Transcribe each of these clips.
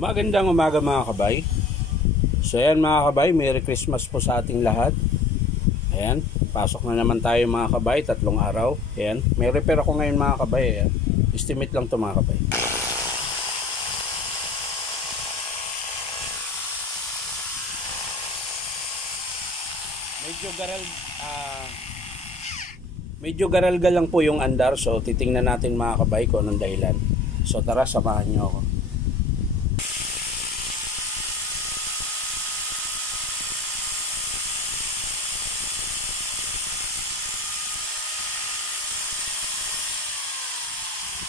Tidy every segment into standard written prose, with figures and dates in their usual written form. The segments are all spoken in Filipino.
Magandang umaga mga kabay. So ayan mga kabay, Merry Christmas po sa ating lahat. Ayan, pasok na naman tayo mga kabay, 3 araw. Ayan, may repair ako ngayon mga kabay. Ayan, estimate lang to mga kabay. Medyo garalgal lang po yung andar. So titingnan natin mga kabay kung anong dahilan. So tara, samahan nyo ako.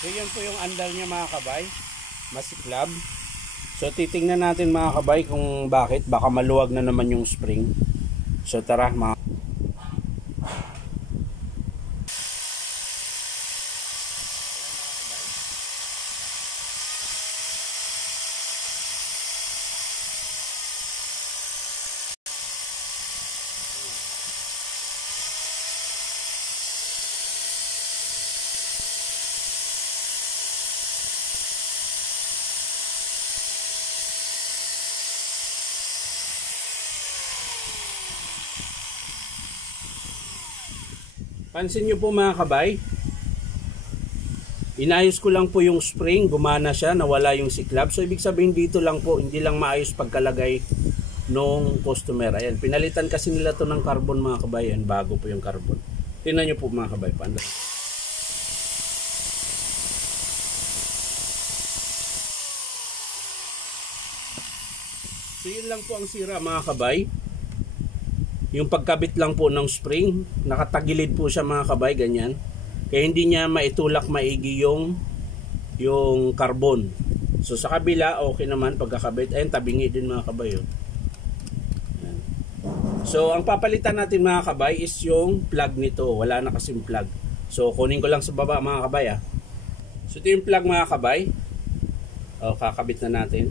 So yan po yung andar niya mga kabay, masiklab. So titingnan natin mga kabay kung bakit, baka maluwag na naman yung spring. So tara mga pansin nyo po mga kabay, inayos ko lang po yung spring, gumana siya, nawala yung siklab. So ibig sabihin dito lang po, hindi lang maayos pagkalagay nung customer. Ayan, pinalitan kasi nila to ng carbon mga kabay. Ayan, bago po yung carbon. Tingnan nyo po mga kabay, paano. So yun lang po ang sira mga kabay. Yung pagkabit lang po ng spring, nakatagilid po siya mga kabay, ganyan. Kaya hindi niya maitulak maigi yung carbon. So sa kabila, okay naman pagkakabit. Ayun, tabingi din mga kabay. Oh. So ang papalitan natin mga kabay is yung plug nito. Wala na kasing plug. So kunin ko lang sa baba mga kabay. So ito yung plug mga kabay. O, kakabit na natin.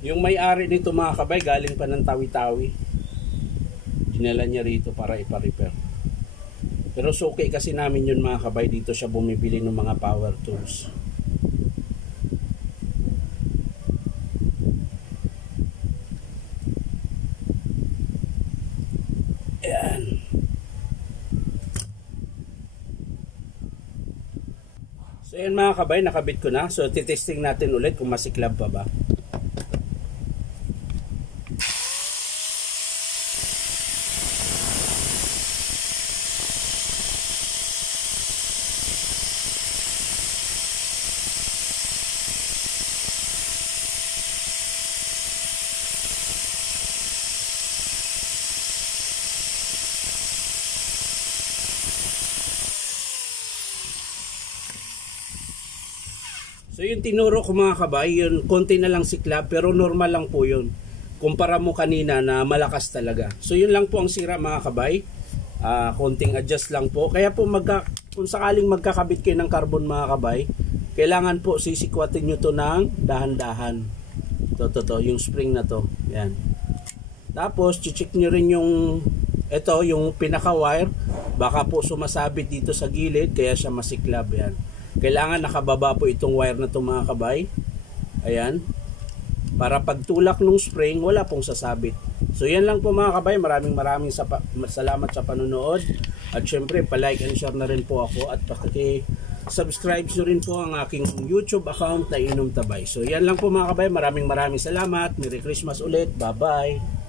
Yung may-ari nito mga kabay, galing pa ng Tawi-Tawi. Dinala niya rito para ipa-repair. Pero suki kasi namin yun mga kabay, dito siya bumibili ng mga power tools. Ayan. So ayan mga kabay, nakabit ko na. So titesting natin ulit kung masiklab pa ba. So yung tinuro ko mga kabay, yun konti na lang siklab pero normal lang po yun. Kumpara mo kanina na malakas talaga. So yun lang po ang sira mga kabay. Konting adjust lang po. Kaya po kung sakaling magkakabit kayo ng carbon mga kabay, kailangan po sisikwatin nyo to ng dahan-dahan. To, yung spring na to. Yan. Tapos check nyo rin yung yung pinaka-wire. Baka po sumasabit dito sa gilid kaya siya masiklab. Yan. Kailangan nakababa po itong wire na ito mga kabay. Ayan. Para pagtulak ng spring, wala pong sasabit. So yan lang po mga kabay. Maraming salamat sa panonood. At syempre, pa-like and share na rin po ako. At paki-subscribe nyo rin po ang aking YouTube account na Inom Tabay. So yan lang po mga kabay. Maraming salamat. Merry Christmas ulit. Bye-bye.